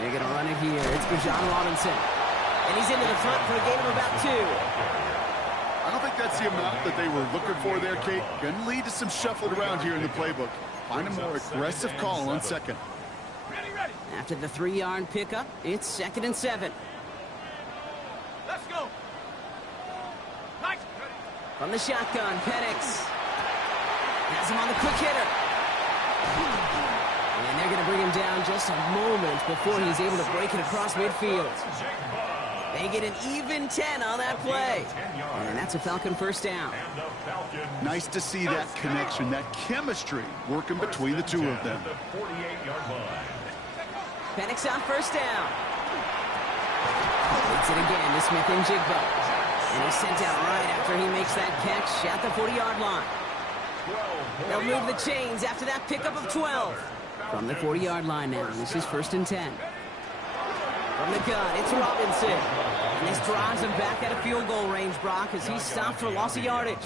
They're going to run it here. It's Bijan Robinson. And he's into the front for a gain of about 2. I don't think that's the amount that they were looking for there, Kate. Going to lead to some shuffling around here in the playbook. Find a more aggressive call on second. After the 3-yard pickup, it's 2nd and 7. Let's go. Nice. From the shotgun, Penix has him on the quick hitter. And they're going to bring him down just a moment before he's able to break it across midfield. They get an even 10 on that play. And that's a Falcon first down. Nice to see that connection, that chemistry working between the two of them. Penix on first down. Hits it again to Smith and Jigba. And he's sent out right after he makes that catch at the 40-yard line. They'll move the chains after that pickup of 12. From the 40-yard line now, this is 1st and 10. From the gun, it's Robinson. And this drives him back out of field goal range, Brock, as he's stopped for loss of yardage.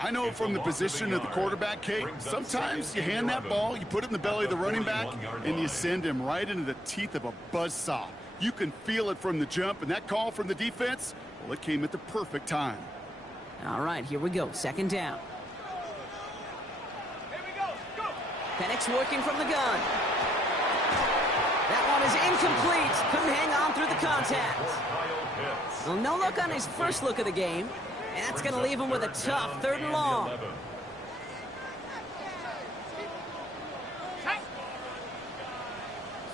I know from the position of the quarterback, Kate, sometimes you hand that ball, you put it in the belly of the running back, and you send him right into the teeth of a buzzsaw. You can feel it from the jump, and that call from the defense, well, it came at the perfect time. All right, here we go. 2nd down. Here we go. Go. Penix working from the gun. That one is incomplete. Couldn't hang on through the contact. Well, no look on his first look of the game. And that's going to leave him with a tough 3rd and long. Tight.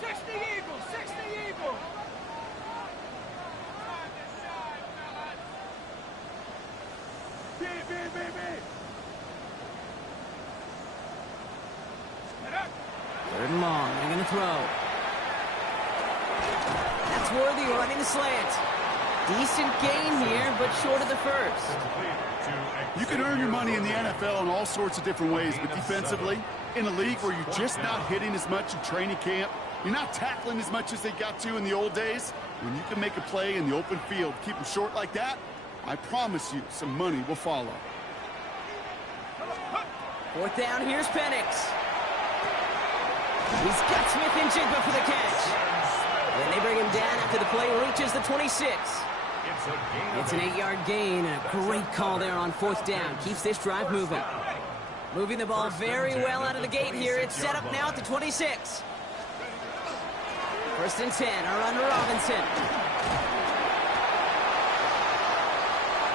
60 Eagles. 60 Eagles. B. 3rd and long. They're going to throw. That's Worthy running the slant. Decent gain here, but short of the first. You can earn your money in the NFL in all sorts of different ways, but defensively, in a league where you're just not hitting as much in training camp, you're not tackling as much as they got to in the old days, when you can make a play in the open field, keep them short like that, I promise you some money will follow. 4th down, here's Penix. He's got Smith and Jigba for the catch. Then they bring him down after the play reaches the 26. It's an 8-yard gain, and a great call there on 4th down. Keeps this drive moving. Moving the ball very well out of the gate here. It's set up now at the 26. 1st and 10, are under Robinson.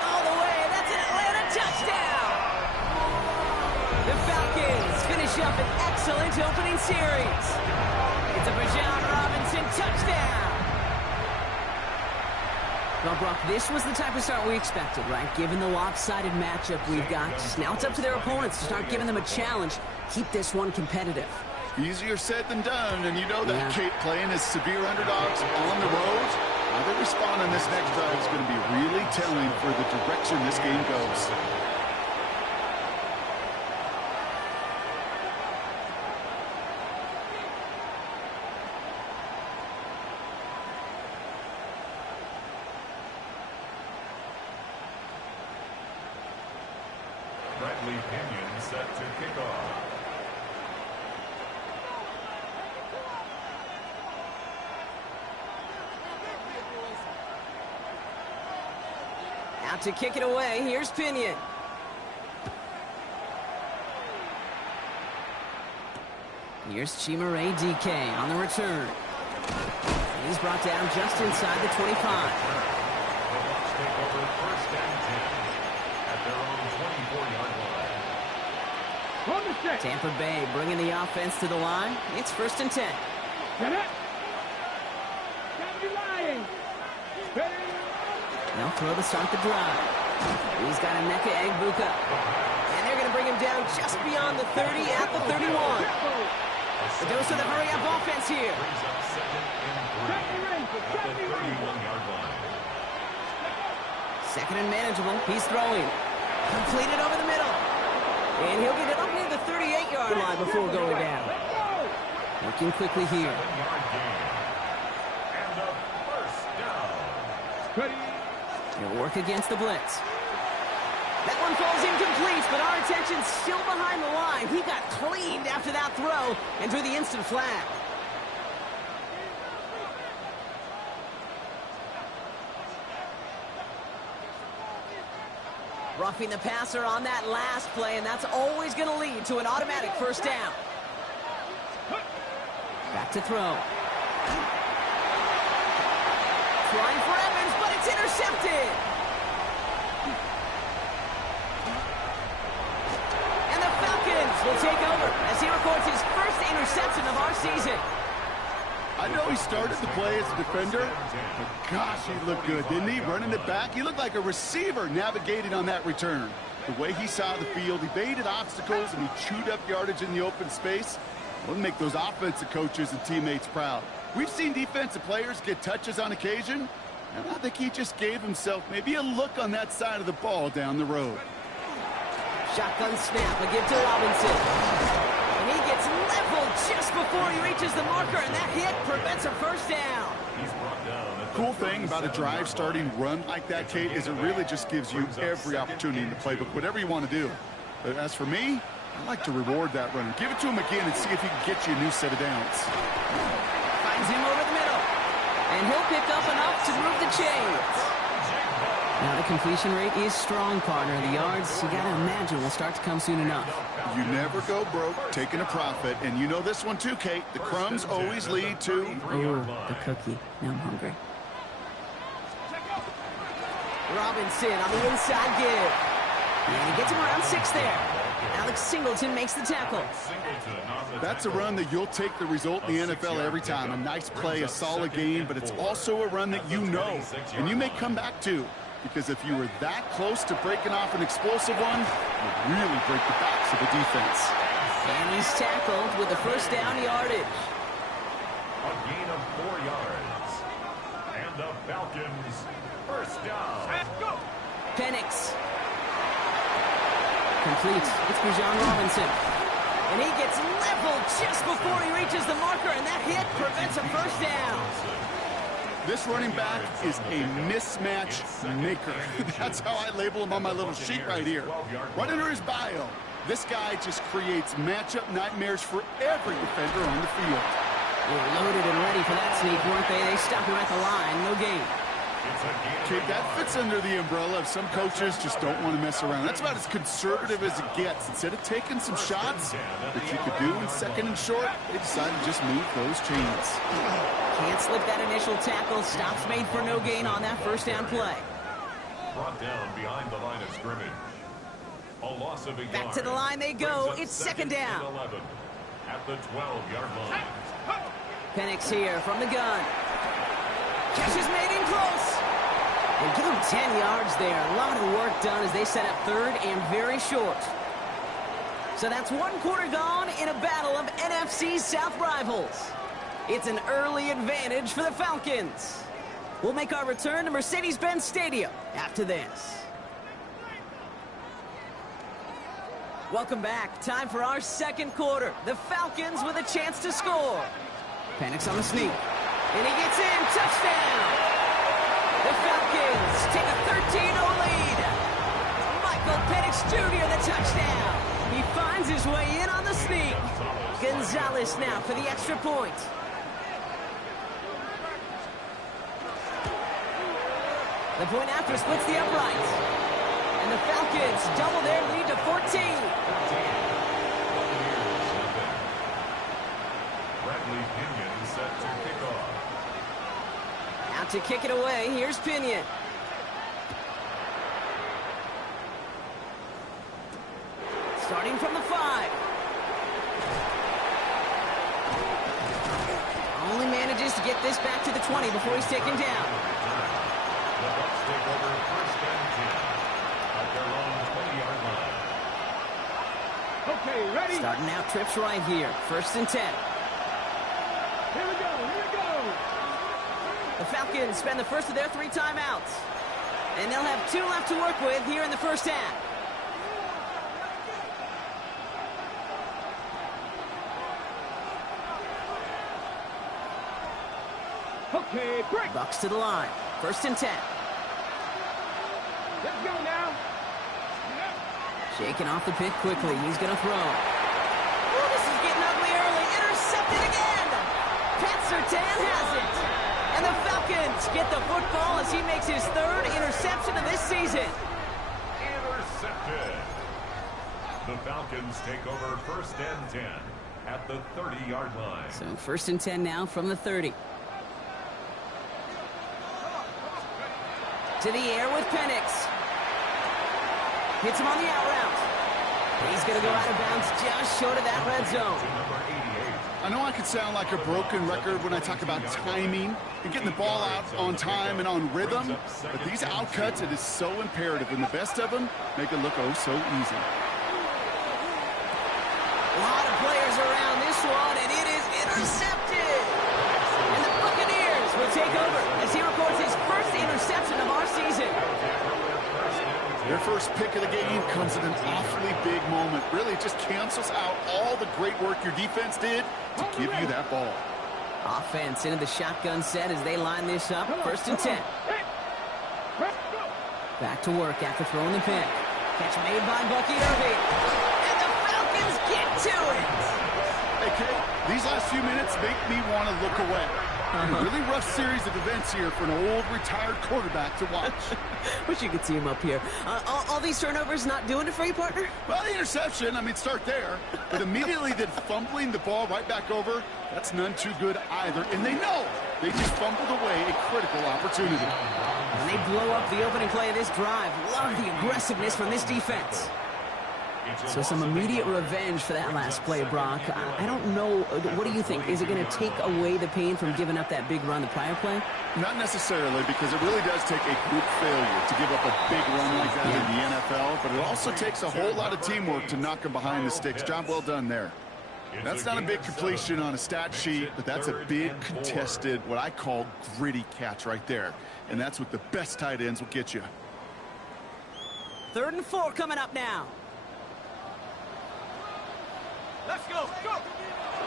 All the way, that's an Atlanta touchdown! The Falcons finish up an excellent opening series. It's a Bijan Robinson touchdown! Well, Brock, this was the type of start we expected, right? Given the lopsided matchup we've got, now it's up to their opponents to start giving them a challenge. Keep this one competitive. Easier said than done, and you know that Kate playing as severe underdogs on the road. How they respond on this next drive is going to be really telling for the direction this game goes. Pinion set to kick off. Out to kick it away, here's Pinion. Here's Chimere DK on the return. He's brought down just inside the 25. The Bucs take over 1st and 10 at their own 24-yard line. Tampa Bay bringing the offense to the line. It's 1st and 10. Get it. They'll throw to start the drive. He's got Emeka Egbuka. And they're going to bring him down just beyond the 30 at the 31. The dose of the hurry-up offense here. Brings up 2nd and 3 at the 31-yard line. 2nd and manageable. He's throwing. Completed over the middle. And he'll get it up near the 38-yard line before going down. Working quickly here. 7-yard gain. And a 1st down. He'll work against the blitz. That one falls incomplete, but our attention's still behind the line. He got cleaned after that throw and drew the instant flag. Roughing the passer on that last play, and that's always going to lead to an automatic first down. Back to throw. Trying for Evans, but it's intercepted. And the Falcons will take over as he records his first interception of our season. I know he started the play as a defender, but gosh, he looked good, didn't he? Running it back, he looked like a receiver navigating on that return. The way he saw the field, he baited obstacles, and he chewed up yardage in the open space. Will make those offensive coaches and teammates proud. We've seen defensive players get touches on occasion, and I think he just gave himself maybe a look on that side of the ball down the road. Shotgun snap, a give to Robinson. And he gets leveled just before he reaches the marker, and that hit prevents a first down. Cool thing about a drive starting run like that, Kate, is it really just gives you every opportunity in the playbook, whatever you want to do. But as for me, I like to reward that runner. Give it to him again and see if he can get you a new set of downs. Finds him over the middle. And he'll pick up enough to move the chains. Now the completion rate is strong, partner. The yards, you got to imagine, will start to come soon enough. You never go broke taking a profit. And you know this one too, Kate. The crumbs always lead to... Ooh, the cookie. Now I'm hungry. Robinson on the inside give. And he gets him around 6 there. Alex Singleton makes the tackle. That's a run that you'll take the result in the NFL every time. A nice play, a solid game, but it's also a run that you know, and you may come back to. Because if you were that close to breaking off an explosive one, you'd really break the backs of the defense. And he's tackled with the first down yardage. A gain of 4 yards. And the Falcons, first down. Penix. Complete. It's Bijan Robinson. And he gets leveled just before he reaches the marker, and that hit prevents a first down. This running back is a mismatch maker. That's how I label him on my little sheet right here. Right under his bio, this guy just creates matchup nightmares for every defender on the field. They were loaded and ready for that sneak, weren't they? They stopped him at the line. No gain. Kate, that fits under the umbrella of some coaches just don't want to mess around. That's about as conservative as it gets. Instead of taking some shots that you could do in second and short, they decided to just move those chains. Can't slip that initial tackle. Stops made for no gain on that first down play. Brought down behind the line of scrimmage. A loss of a yard. Back to the line they go. It's second down. 11 at the 12-yard line. Penix here from the gun. Catch is made in close. And give them 10 yards there. A lot of work done as they set up third and very short. So that's 1 quarter gone in a battle of NFC South rivals. It's an early advantage for the Falcons. We'll make our return to Mercedes-Benz Stadium after this. Welcome back. Time for our second quarter. The Falcons with a chance to score. Penix on the sneak. And he gets in. Touchdown! The Falcons take a 13-0 lead. Michael Penix Jr. the touchdown. He finds his way in on the sneak. Gonzalez now for the extra point. The point after splits the uprights. And the Falcons double their lead to 14. Bradley Pinion set to kick off. Out to kick it away, here's Pinion. Starting from the 5. Only manages to get this back to the 20 before he's taken down. The Bucs take over first and 10 at their own 20-yard line. Okay, ready? Starting out trips right here, first and 10. Here we go, here we go. The Falcons spend the first of their 3 timeouts. And they'll have 2 left to work with here in the first half. Okay, break. Bucs to the line, first and 10. Let's go now. Shaking off the pick quickly, he's going to throw. Ooh, this is getting ugly early, intercepted again. Pat Surtain has it. And the Falcons get the football as he makes his 3rd interception of this season. intercepted. The Falcons take over 1st and 10 at the 30-yard line. So 1st and 10 now from the 30. To the air with Penix. Hits him on the out route. He's going to go out of bounds just short of that red zone. I know I could sound like a broken record when I talk about timing and getting the ball out on time and on rhythm, but these outcuts, it is so imperative, and the best of them make it look oh so easy. A lot of players around this one, and it is intercepted. And the Buccaneers will take over as he records his first interception of our season. Their first pick of the game comes at an awfully big moment. Really, it just cancels out all the great work your defense did to give you that ball. Offense into the shotgun set as they line this up. 1st and 10. Back to work after throwing the pick. Catch made by Bucky Irving. And the Falcons get to it. Hey, Kate, these last few minutes make me want to look away. A really rough series of events here for an old retired quarterback to watch. Wish you could see him up here. All these turnovers not doing it for you, partner? Well, the interception, I mean, start there. But immediately then fumbling the ball right back over, that's none too good either. And they know they just fumbled away a critical opportunity. And they blow up the opening play of this drive. Love the aggressiveness from this defense. So some immediate revenge for that last play, Brock. I don't know. What do you think? Is it going to take away the pain from giving up that big run the prior play? Not necessarily, because it really does take a group failure to give up a big run like that in the NFL, but it also takes a whole lot of teamwork to knock them behind the sticks. Job well done there. That's not a big completion on a stat sheet, but that's a big contested, what I call gritty catch right there. And that's what the best tight ends will get you. 3rd and 4 coming up now. Let's go. Go.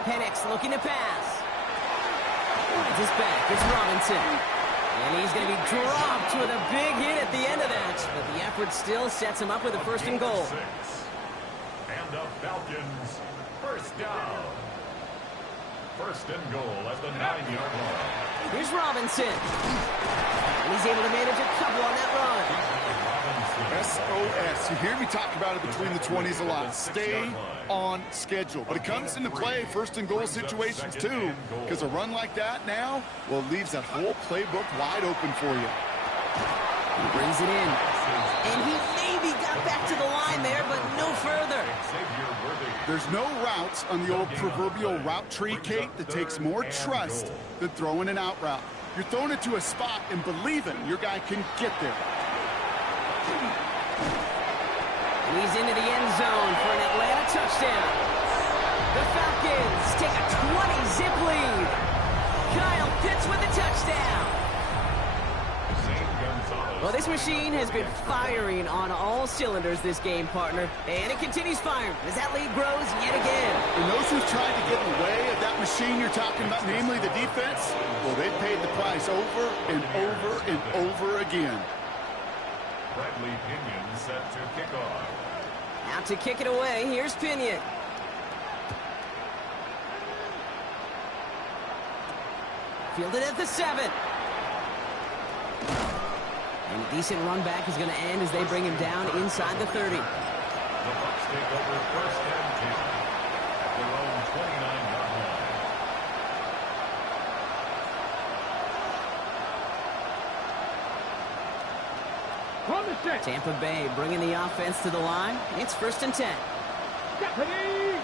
Penix looking to pass. Finds his back. It's Robinson. And he's going to be dropped with a big hit at the end of that. But the effort still sets him up with a 1st and goal. And the Falcons, 1st down. 1st and goal at the 9-yard line. Here's Robinson. And he's able to manage a couple on that run. SOS. You hear me talk about it between the 20s a lot. Stay on schedule. But it comes into play 1st and goal situations too, because a run like that now, well, it leaves that whole playbook wide open for you. He brings it in. And he maybe got back to the line there, but no further. There's no routes on the old proverbial route tree, Kate, that takes more trust than throwing an out route. You're throwing it to a spot and believing your guy can get there. And he's into the end zone for an Atlanta touchdown. The Falcons take a 20-zip lead. Kyle Pitts with a touchdown. Well, this machine has been firing on all cylinders this game, partner. And it continues firing as that lead grows yet again. And those who've tried to get in the way of that machine you're talking about, namely the defense, well, they've paid the price over and over and over again. Bradley Pinion set to kick off. Out to kick it away, here's Pinion. Fielded at the 7. And a decent run back is going to end as they bring him down inside the 30. The Bucs take over 1st and 10 at their own 29-yard line. From the set. Tampa Bay bringing the offense to the line. It's 1st and 10. Stephanie.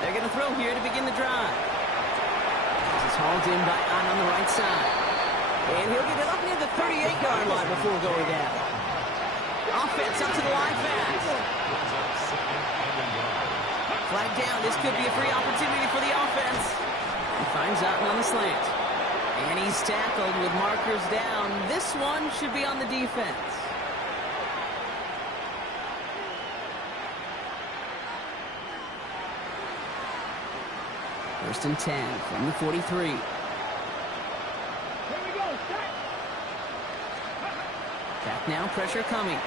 They're going to throw here to begin the drive. This is hauled in by Ahn on the right side. And he'll get it up near the 38-yard line before going down. Offense up to the line fast. Flag down. This could be a free opportunity for the offense. He finds Ahn on the slant. And he's tackled with markers down. This one should be on the defense. First and 10 from the 43. Here we go. Set. Back now, pressure coming.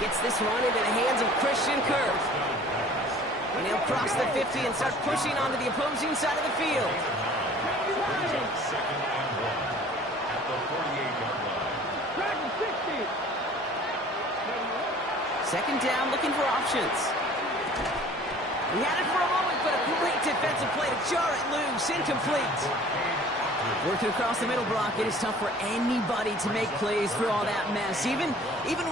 Gets this one into the hands of Christian Kirk. And he'll cross the 50 and start pushing onto the opposing side of the field. Brings up 2nd and 1 at the 48-yard line. Dragon 60. Second down, looking for options. He had it for a moment, but a great defensive play to jar it loose. Incomplete. Working across the middle, Brock, it is tough for anybody to make plays through all that mess, even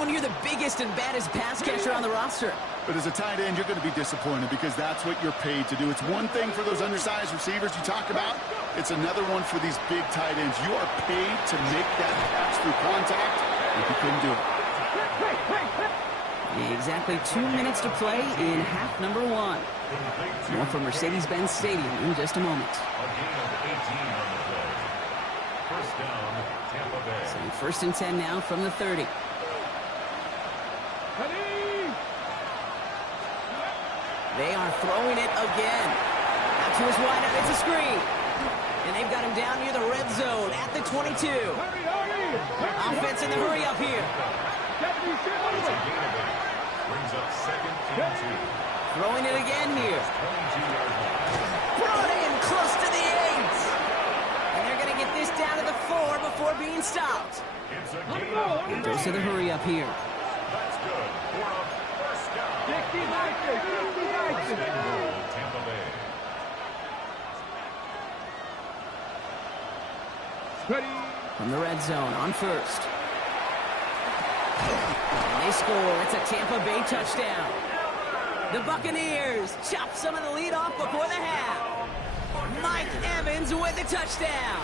when you're the biggest and baddest pass catcher on the roster. But as a tight end, you're going to be disappointed because that's what you're paid to do. It's one thing for those undersized receivers you talk about. It's another one for these big tight ends. You are paid to make that catch through contact, if you couldn't do it. Exactly 2 minutes to play in half number 1. More from Mercedes-Benz Stadium in just a moment. First down, Tampa Bay. So first and 10 now from the 30. They are throwing it again. Out to his wideout, it's a screen. And they've got him down near the red zone at the 22. Offense in the hurry up here. Brings up second and 2. Throwing it again here. Brought in close to the 8. And they're going to get this down to the 4 before being stopped. It's a gain of 8. Goes to the hurry up here. That's good for a first down. 60-90. First and goal, Tampa Bay. From the red zone on first. And they score. It's a Tampa Bay touchdown. The Buccaneers chop some of the lead off before the half. Mike Evans with the touchdown.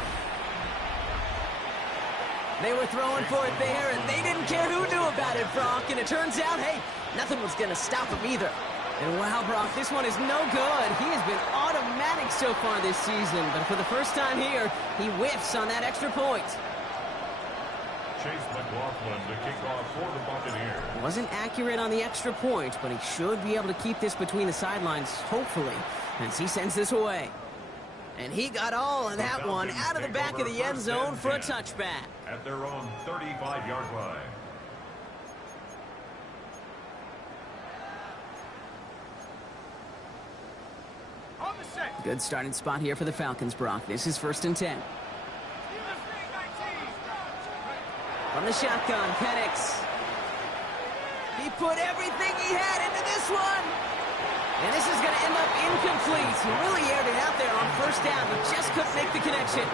They were throwing for it there, and they didn't care who knew about it, Brock. And it turns out, hey, nothing was going to stop him either. And wow, Brock, this one is no good. He has been automatic so far this season, but for the first time here, he whiffs on that extra point. Chase McLaughlin to kick off for the Buccaneers. Wasn't accurate on the extra point, but he should be able to keep this between the sidelines, hopefully, as he sends this away. And he got all of that one out of the back of the end zone for a touchback. At their own 35-yard line. Good starting spot here for the Falcons, Brock. This is first and 10. From the shotgun, Penix. He put everything he had into this one. And this is going to end up incomplete. He really aired it out there on first down, but just couldn't make the connection.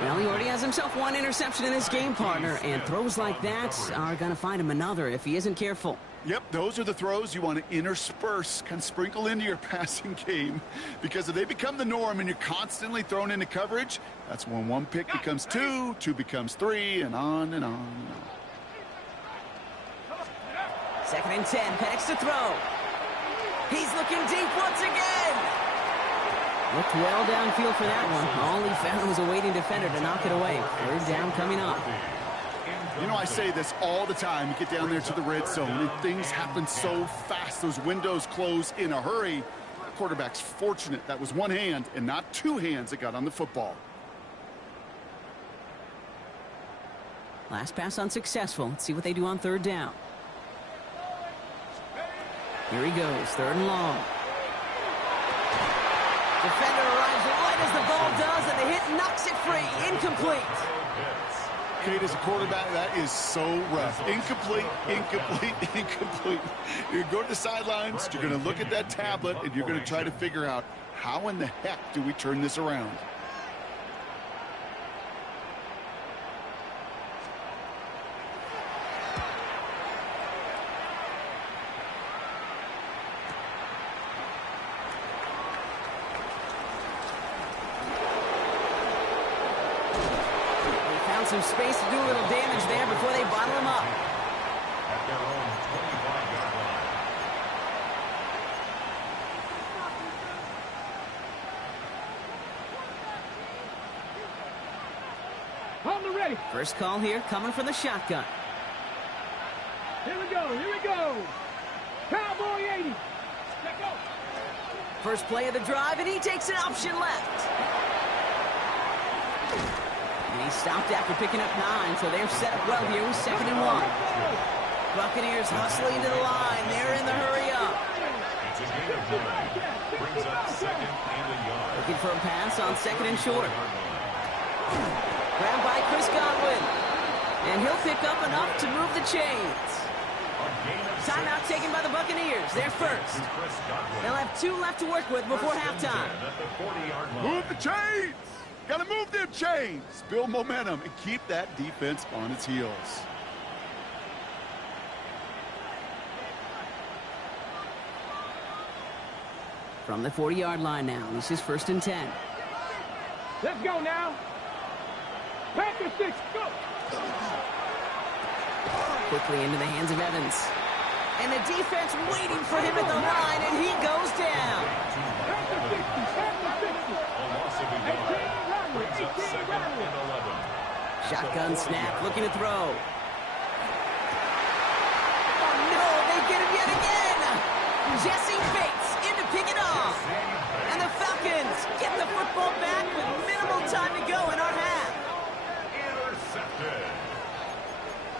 Well, he already has himself one interception in this game, partner, and throws like that are going to find him another if he isn't careful. Yep, those are the throws you want to intersperse, kind of sprinkle into your passing game. Because if they become the norm and you're constantly thrown into coverage, that's when one pick becomes 2, 2 becomes 3, and on and on and on. Second and 10, Penix to throw. He's looking deep once again. Looked well downfield for that one. All he found was a waiting defender to knock it away. Third down coming up. You know, I say this all the time. You get down there to the red zone, and things happen so fast. Those windows close in a hurry. The quarterback's fortunate that was one hand and not 2 hands that got on the football. Last pass unsuccessful. Let's see what they do on third down. Here he goes, third and long. Defender arrives right as the ball does, and the hit knocks it free. Incomplete. Kate, as a quarterback, that is so rough. Incomplete, incomplete, incomplete. You're going to go to the sidelines, you're going to look at that tablet, and you're going to try to figure out how in the heck do we turn this around. Some space to do a little damage there before they bottle him up. At their own 25-yard line. On the ready. First call here coming from the shotgun. Here we go. Here we go. Cowboy 80. Let go. First play of the drive, and he takes an option left. And he stopped after picking up 9, so they're set up well here with second and 1. Buccaneers hustling to the line. They're in the hurry up. It's a gain of 9. Brings up second and a yard. Looking for a pass on second and short. Grabbed by Chris Godwin. And he'll pick up enough to move the chains. A gain of Timeout taken by the Buccaneers. They're first. They'll have 2 left to work with before halftime. Move the chains! Gotta move them chains! Build momentum and keep that defense on its heels. From the 40-yard line now. This is 1st and 10. Let's go now. Pack the 6, go. Quickly into the hands of Evans. And the defense waiting for him at the line, and he goes down. Pack the 60, pack the 60. A loss of a yard. Brings up 2nd and 11. Shotgun snap, looking to throw. Oh, no, they get him yet again. Jesse Bates in to pick it off. And the Falcons get the football back with minimal time to go in our half. Intercepted.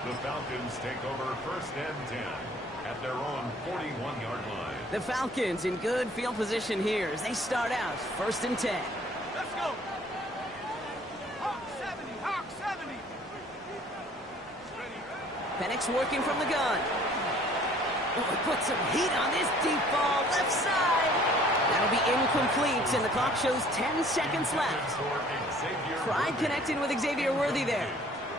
The Falcons take over 1st and 10 at their own 41-yard line. The Falcons in good field position here as they start out 1st and 10. Let's go. Hawk 70, Hawk 70. Penix working from the gun. Oh, put some heat on this deep ball, left side. That'll be incomplete, and the clock shows 10 seconds left. Pride connected with Xavier Worthy there.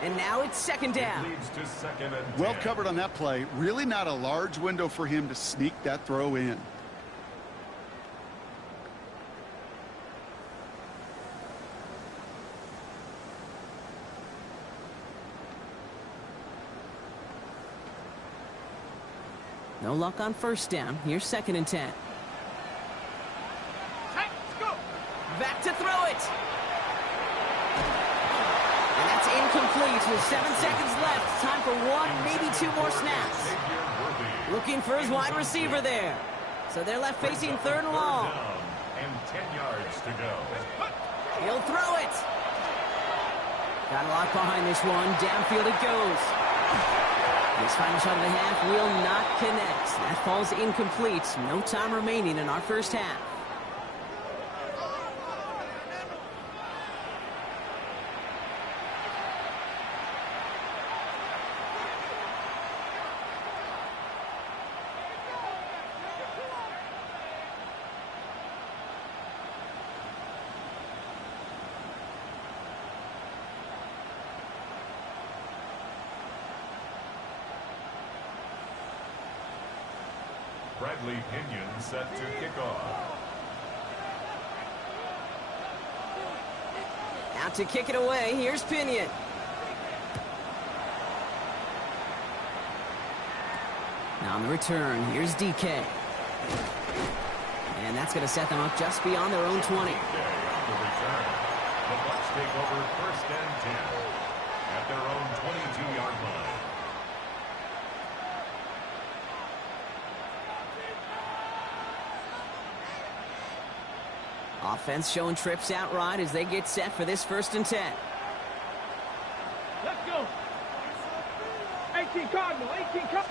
And now it's 2nd down. Leads to 2nd and 10. Well covered on that play. Really not a large window for him to sneak that throw in. No luck on 1st down. Here's 2nd and 10. Let's go. Back to throw it. And that's incomplete with 7 seconds left. Time for 1, maybe 2 more snaps. Looking for his wide receiver there. So they're left facing 3rd and long. And 10 yards to go. He'll throw it. Got a lot behind this one. Downfield it goes. This final shot of the half will not connect. That falls incomplete. No time remaining in our 1st half. Bradley Pinion set to kick off. Out to kick it away. Here's Pinion. Now on the return, here's DK. And that's going to set them up just beyond their own 20. On the return, the Bucs take over 1st and 10 at their own 22-yard line. Offense showing trips out right as they get set for this 1st and 10. Let's go. 18 Cardinal, 18 Cardinal.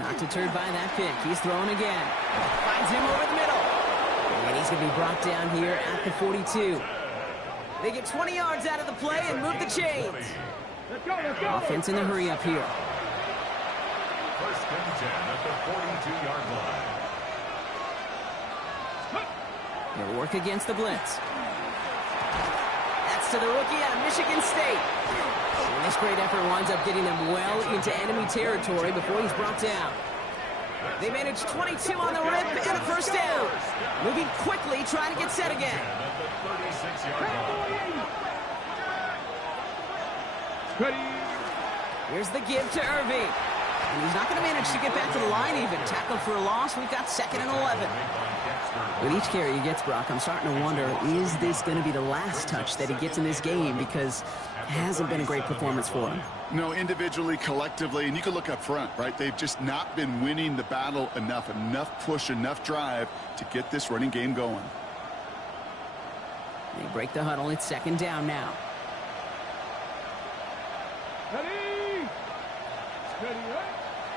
Not deterred by that pick. He's throwing again. Finds him over the middle. And he's going to be brought down here at the 42. They get 20 yards out of the play and move the chains. Let's go, let's go. Offense in the hurry up here. 1st and 10 at the 42-yard line. He'll work against the blitz. That's to the rookie out of Michigan State. And this great effort winds up getting them well into enemy territory before he's brought down. They manage 22 on the rip and a 1st down. Moving quickly, trying to get set again. At the 36-yard line. Here's the give to Irving. And he's not going to manage to get back to the line even. Tackled for a loss. We've got 2nd and 11. With each carry he gets, Brock, I'm starting to wonder, is this going to be the last touch that he gets in this game? Because it hasn't been a great performance for him. No, individually, collectively, and you can look up front, right? They've just not been winning the battle enough push, enough drive to get this running game going. They break the huddle. It's 2nd down now.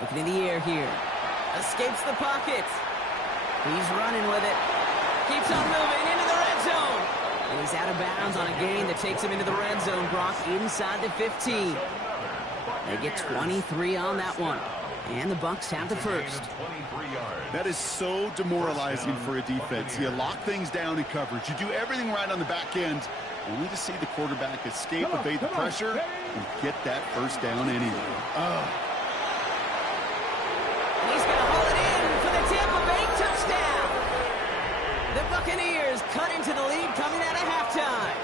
Looking in the air here. Escapes the pocket. He's running with it. Keeps on moving into the red zone. And he's out of bounds on a gain that takes him into the red zone, Brock, inside the 15. They get 23 on that one. And the Bucs have the first. That is so demoralizing for a defense. You lock things down in coverage. You do everything right on the back end, only to see the quarterback escape, evade the pressure, and get that first down anyway. He's going to hold it in for the Tampa Bay touchdown. The Buccaneers cut into the lead coming out of halftime.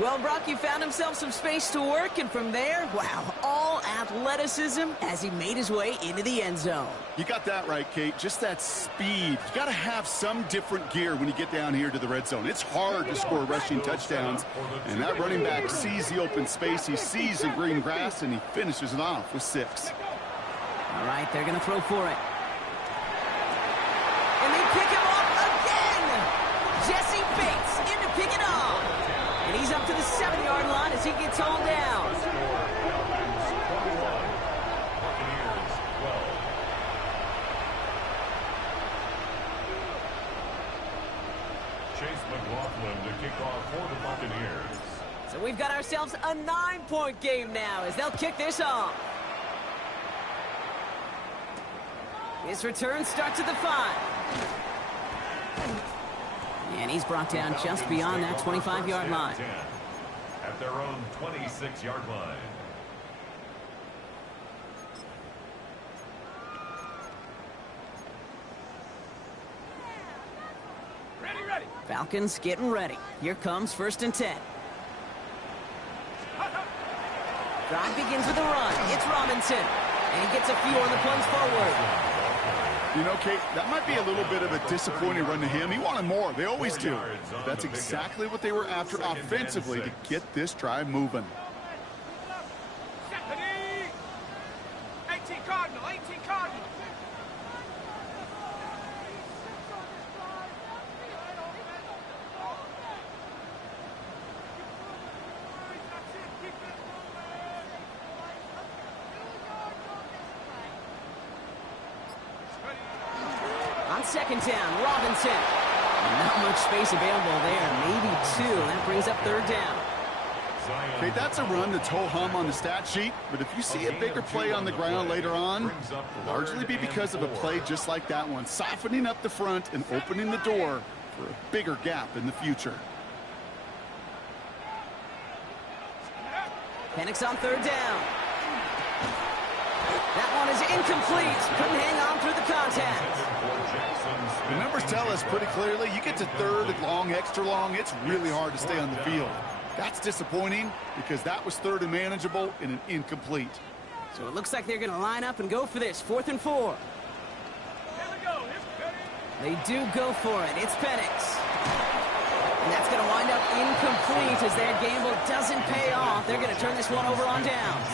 Well, Brock, he found himself some space to work, and from there, wow, all athleticism as he made his way into the end zone. You got that right, Kate. Just that speed. You got to have some different gear when you get down here to the red zone. It's hard to score rushing touchdowns, and that running back sees the open space, he sees the green grass, and he finishes it off with 6. All right, they're going to throw for it. And they pick him off again! Jesse Bates in to pick it off. And he's up to the 7-yard line as he gets hauled down. Chase McLaughlin to kick off for the Buccaneers. So we've got ourselves a 9-point game now as they'll kick this off. His return starts at the 5. And he's brought down just beyond that 25-yard line. At their own 26-yard line. Ready. Falcons getting ready. Here comes 1st and 10. Drive begins with a run. It's Robinson. And he gets a few on the plunge forward. You know, Kate, that might be a little bit of a disappointing run to him. He wanted more. They always do. That's exactly what they were after offensively to get this drive moving. 18 Cardinal. On 2nd down, Robinson. Not much space available there. Maybe 2. That brings up 3rd down. Okay, that's a run that's ho-hum on the stat sheet, but if you see a bigger play on the ground later on, it'll largely be because of a play just like that one, softening up the front and opening the door for a bigger gap in the future. Penix on 3rd down. That one is incomplete. Couldn't hang on through the contact. The numbers tell us pretty clearly, you get to 3rd and long, extra long, it's really hard to stay on the field. That's disappointing because that was 3rd and manageable and an incomplete. So it looks like they're going to line up and go for this. 4th and 4. They do go for it. It's Penix. And that's going to wind up incomplete as their gamble doesn't pay off. They're going to turn this one over on downs.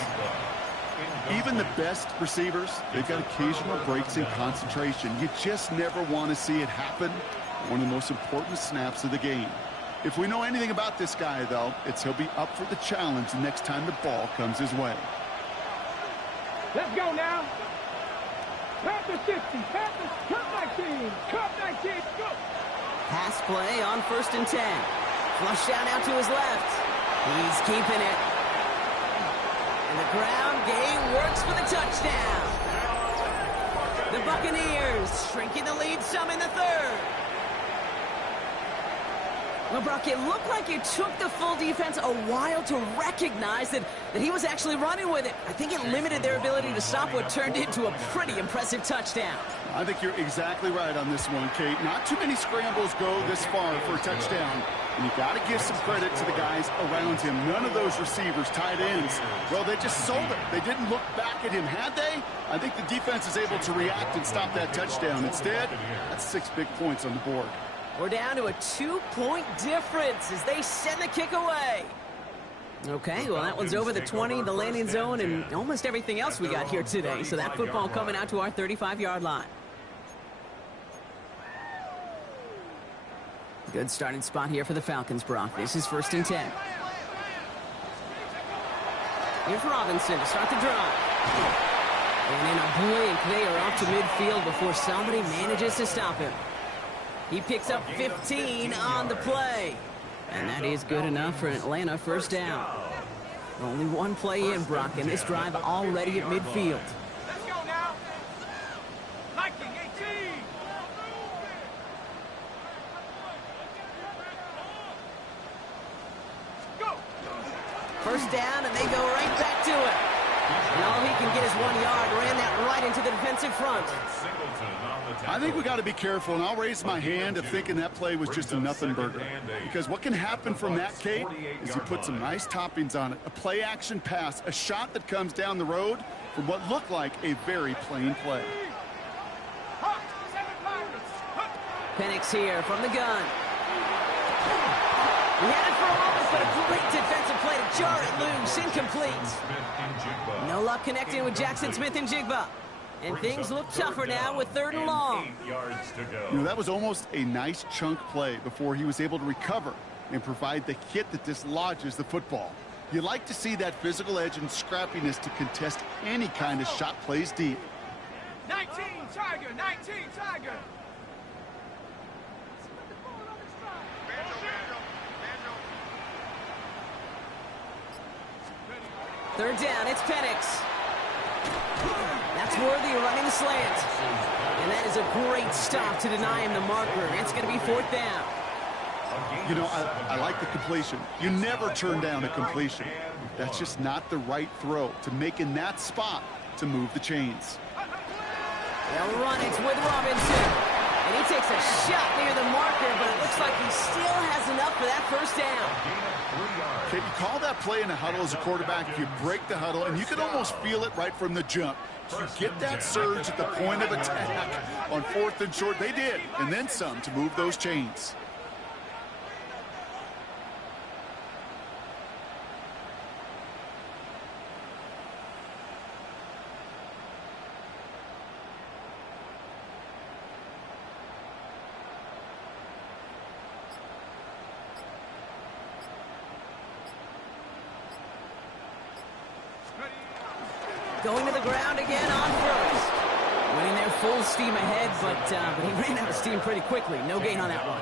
Even the best receivers, they've got occasional breaks in concentration. You just never want to see it happen. One of the most important snaps of the game. If we know anything about this guy, though, it's he'll be up for the challenge the next time the ball comes his way. Let's go now. Panthers 50. Panthers, cut 19, go. Pass play on 1st and 10. Flush out now to his left. He's keeping it. And the ground game works for the touchdown. The Buccaneers shrinking the lead some in the 3rd. Well, Brock, it looked like it took the full defense a while to recognize that he was actually running with it. I think it limited their ability to stop what turned into a pretty impressive touchdown. I think you're exactly right on this one, Kate. Not too many scrambles go this far for a touchdown. And you got to give some credit to the guys around him. None of those receivers, tight ends, well, they just sold it. They didn't look back at him, had they? I think the defense is able to react and stop that touchdown. Instead, that's 6 big points on the board. We're down to a 2-point difference as they send the kick away. Okay, well, that one's over the 20, the landing zone, and almost everything else we got here today. So that football coming out to our 35-yard line. Good starting spot here for the Falcons, Brock. This is 1st and 10. Here's Robinson to start the drive. And in a blink, they are off to midfield before somebody manages to stop him. He picks up 15 on the play. And that is good enough for an Atlanta 1st down. Only one play in, Brock, and this drive already at midfield. Let's go now. Liking 18. Go. First down, and they go right back to it. And all he can get is 1 yard. Ran that right into the defensive front. I think we got to be careful, and I'll raise my hand of thinking that play was just a nothing burger. Because what can happen from that, Kate, is you put some nice toppings on it. A play-action pass, a shot that comes down the road from what looked like a very plain play. Penix here from the gun. He had it for a moment, but a great defensive play to jar it loose. Incomplete. No luck connecting with Jackson Smith and Jigba. And things look tougher now with 3rd and long. You know, that was almost a nice chunk play before he was able to recover and provide the hit that dislodges the football. You like to see that physical edge and scrappiness to contest any kind of shot plays deep. 19 Tiger, 19 Tiger. Third down, it's Penix. That's worthy of running the slant. And that is a great stop to deny him the marker. It's going to be 4th down. You know, I like the completion. You never turn down a completion. That's just not the right throw to make in that spot to move the chains. They'll run it with Robinson. And he takes a shot near the marker, but it looks like he still has enough for that 1st down. Can you call that play in a huddle as a quarterback? You break the huddle, and you can almost feel it right from the jump. You get that surge at the point of attack on 4th and short. They did, and then some to move those chains. Going to the ground again on 1st. Winning there full steam ahead, but he ran out of steam pretty quickly. No gain on that one.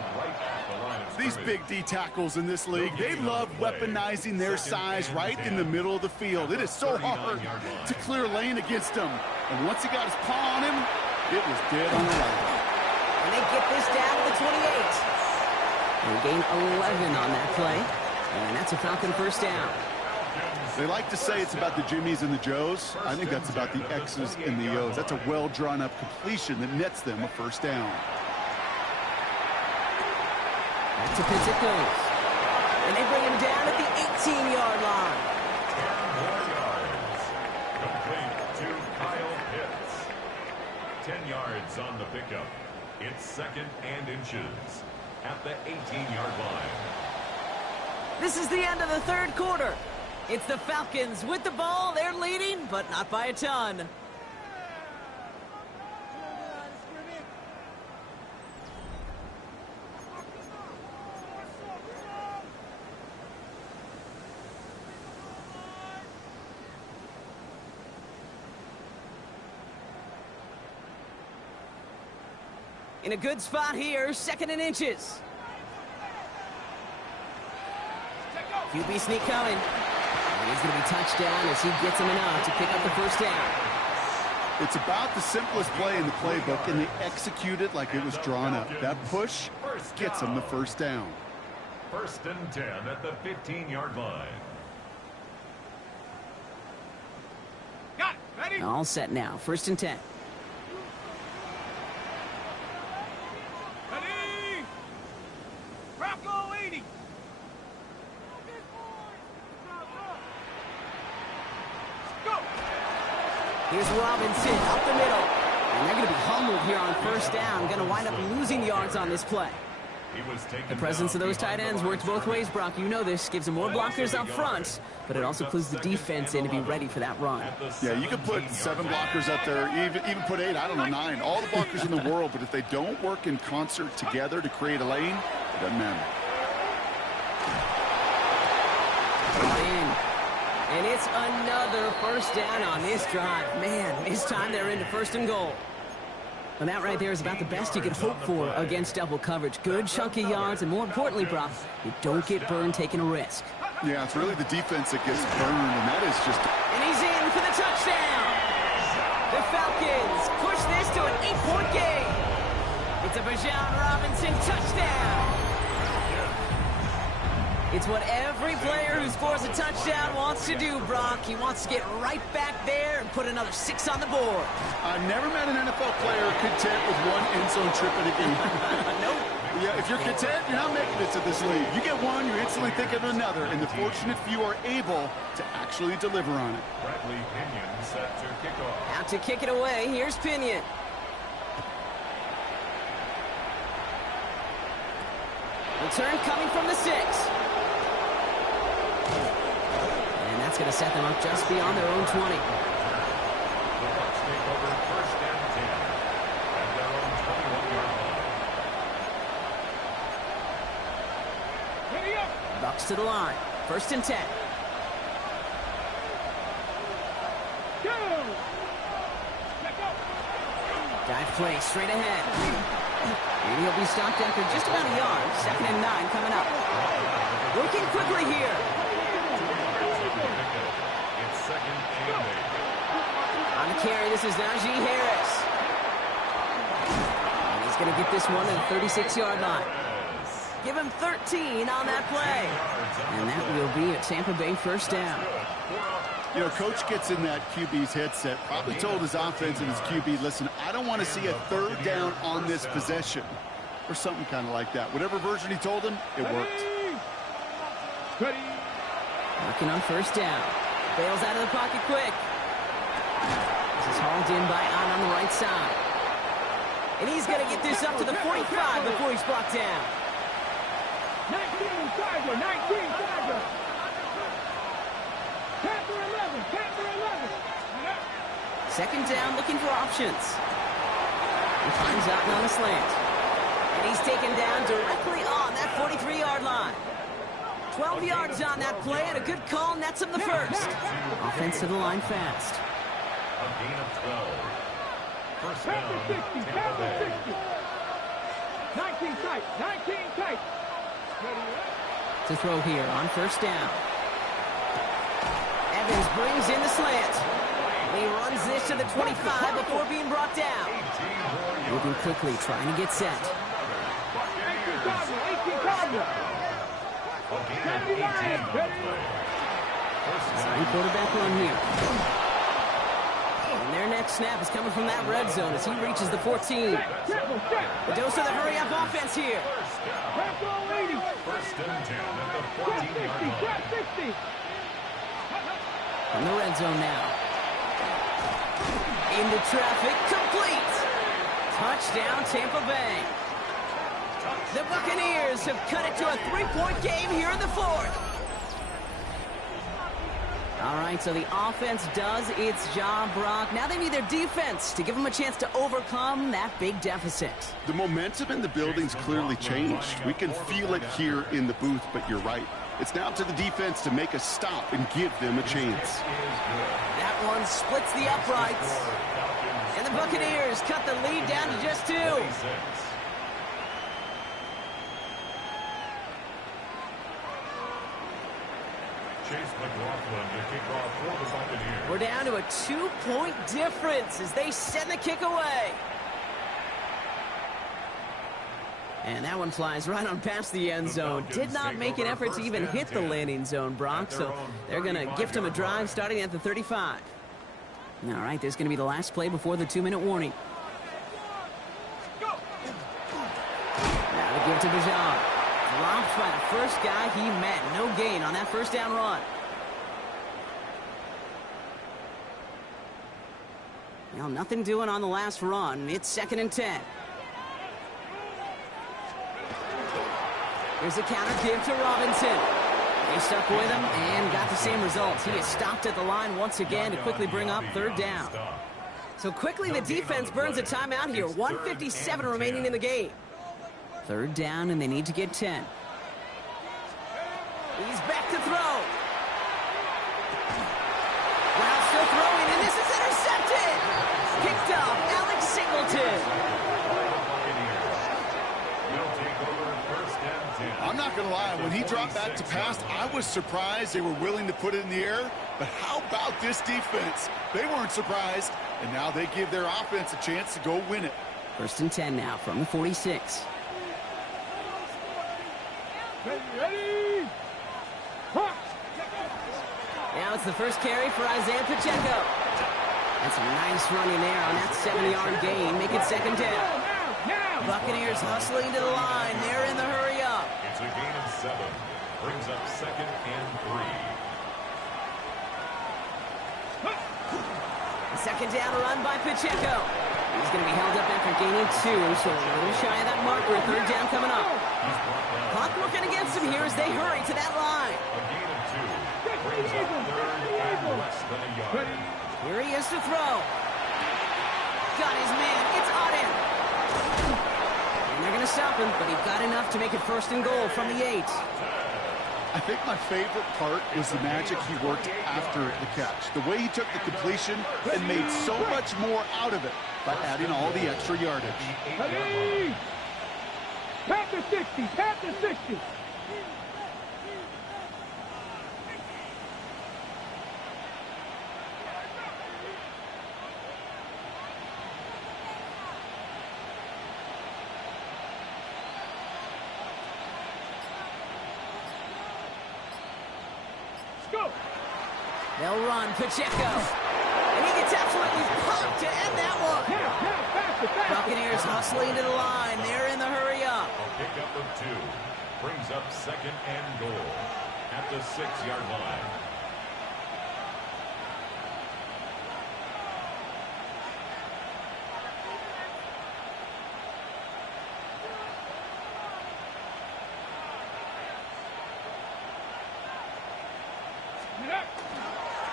These big D tackles in this league, they love weaponizing their size right in the middle of the field. It is so hard to clear lane against them. And once he got his paw on him, it was dead on the line. And they get this down to the 28. They gain 11 on that play. And that's a Falcon 1st down. They like to say it's about the Jimmies and the Joes. I think that's about the X's and the O's. That's a well-drawn-up completion that nets them a 1st down. Back to Pitts it goes. And they bring him down at the 18-yard line. 10 more yards. Complete to Kyle Pitts. 10 yards on the pickup. It's 2nd and inches at the 18-yard line. This is the end of the 3rd quarter. It's the Falcons with the ball. They're leading, but not by a ton. In a good spot here, 2nd and inches. QB sneak coming. And he's going to be touched down as he gets him enough to pick up the 1st down. It's about the simplest play in the playbook, and they execute it like it was drawn up. That push gets them the 1st down. 1st and 10 at the 15-yard line. Got it. Ready? All set now. 1st and 10. Ready? Rocco 80. Go. Here's Robinson up the middle. And they're going to be humbled here on 1st down. Going to wind up losing yards on this play. The presence of those tight ends works both ways, Brock. You know this. Gives them more blockers up front, but it also clues the defense in to be ready for that run. Yeah, you could put 7 blockers up there, even put 8, I don't know, 9. All the blockers in the world, but if they don't work in concert together to create a lane, it doesn't matter. And it's another 1st down on this drive. Man, this time they're into 1st and goal. And that right there is about the best you could hope for against double coverage. Good chunky yards, and more importantly, Brock, you don't get burned taking a risk. Yeah, it's really the defense that gets burned, and that is just... And he's in for the touchdown. The Falcons push this to an 8-point game. It's a Bijan Robinson touchdown. It's what every player who scores a touchdown wants to do, Brock. He wants to get right back there and put another 6 on the board. I've never met an NFL player content with one end zone trip in a game. Nope. Yeah, if you're content, you're not making it to this league. You get one, you're instantly thinking of another, and the fortunate few are able to actually deliver on it. Bradley Pinion set to kick off. Out to kick it away, here's Pinion. Return coming from the 6. And that's going to set them up just beyond their own 20. The Bucs take over first and 10 at their own 21-yard line. Ready up. Bucs to the line. First and 10. Go. Let go. Dive play straight ahead. And he'll be stopped after just about a yard. Second and 9 coming up. Working quickly here. It's second and 8. On the carry, this is Najee Harris. And he's going to get this one to the 36-yard line. Give him 13 on that play. And that will be a Tampa Bay first down. You know, Coach gets in that QB's headset, probably told his offense and his QB, listen, I don't want to see a third down on this possession. Or something kind of like that. Whatever version he told him, it worked. Ready. Working on first down. Bails out of the pocket quick. This is hauled in by on the right side. And he's going to get this up to the 45 before he's brought down. 19 Tiger. 19 Tiger. Panther 11. Panther 11. Second down, looking for options. He finds out on the slant. And he's taken down directly on that 43-yard line. 12 yards on that play, and a good call nets him the first. Offense to the line fast. A gain of 12. First Panther down, 60. Tampa Panther Bay. 60. 19 tight. 19 tight. To throw here on first down. Evans brings in the slant. And he runs this to the 25 before being brought down. Moving quickly, trying to get set. 18 Cardinal. A gain of 18 on the play. First down. Sign quarterback run here. And their next snap is coming from that red zone as he reaches the 14. The dose of the hurry-up offense here. First and 10 at the 14-yard line. From the red zone now. Into traffic, complete. Touchdown, Tampa Bay. The Buccaneers have cut it to a 3-point game here in the fourth. All right, so the offense does its job, Brock. Now they need their defense to give them a chance to overcome that big deficit. The momentum in the building's clearly changed. We can feel it here in the booth, but you're right. It's now up to the defense to make a stop and give them a chance. That one splits the uprights. And the Buccaneers cut the lead down to just 2. Chase McLaughlin to kick off for the Buccaneers. We're down to a 2-point difference as they send the kick away. And that one flies right on past the end zone. Did not make an effort to even hit the landing zone, Brock. So they're going to gift him a drive starting at the 35. All right, this is going to be the last play before the 2-minute warning. Now to give to Bijan. Dropped by the first guy he met. No gain on that first down run. Well, nothing doing on the last run. It's second and 10. Here's a counter give to Robinson. They stuck with him and got the same results. He is stopped at the line once again to quickly bring up third down. So quickly the defense burns a timeout here. 1:57 remaining in the game. Third down, and they need to get 10. He's back to throw. Brown still throwing, and this is intercepted. Picked up, Alex Singleton. I'm not going to lie, when he dropped back to pass, I was surprised they were willing to put it in the air. But how about this defense? They weren't surprised, and now they give their offense a chance to go win it. 1st and 10 now from the 46. Ready? Now it's the first carry for Isaiah Pacheco. And some nice running there on that 7-yard gain. Make it 2nd down. Buccaneers hustling to the line. They're in the hurry up. It's a gain of 7. Brings up 2nd and 3. 2nd down run by Pacheco. He's going to be held up after gaining 2, so a little shy of that marker. 3rd down coming up. Clock working against him here as they hurry to that line. A gain of 2. Brings up 3rd and less than a yard. Here he is to throw. Got his man. It's Auden. And they're going to stop him, but he got enough to make it 1st and goal from the 8. I think my favorite part was the magic he worked after the catch. The way he took the completion and made so much more out of it by adding all the extra yardage. Ready? Pat the 60. Pat the 60. Go. They'll run Pacheco. And he gets absolutely pumped to end that one. Faster, faster. Buccaneers hustling to the line. They're in the hurry up. A pickup of 2. Brings up 2nd and goal at the 6-yard line.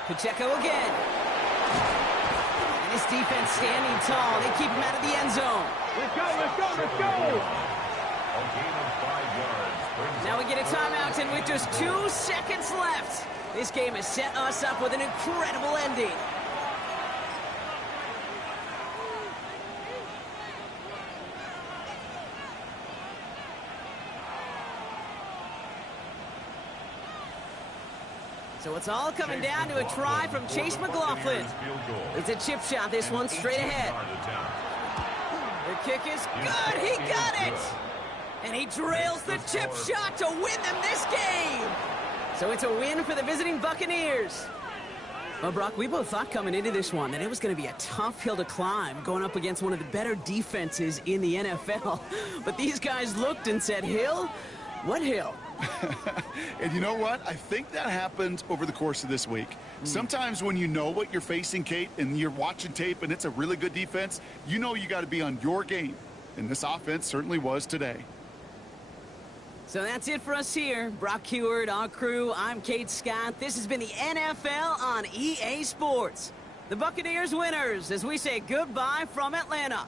Pacheco again. And his defense standing tall. They keep him out of the end zone. Let's go, let's go, let's go. A gain of 5 yards. Brings Now up we get a timeout, and with just 2 seconds left, this game has set us up with an incredible ending. So it's all coming down to a try from Chase McLaughlin. It's a chip shot, this one straight ahead. The kick is good, he got it! And he drills the chip shot to win them this game! So it's a win for the visiting Buccaneers. Well, Brock, we both thought coming into this one that it was going to be a tough hill to climb going up against one of the better defenses in the NFL. But these guys looked and said, Hill? What hill? And you know what? I think that happened over the course of this week. Sometimes when you know what you're facing, Kate, and you're watching tape and it's a really good defense, you know you got to be on your game. And this offense certainly was today. So that's it for us here. Brock Heward, our crew, I'm Kate Scott. This has been the NFL on EA Sports. The Buccaneers winners as we say goodbye from Atlanta.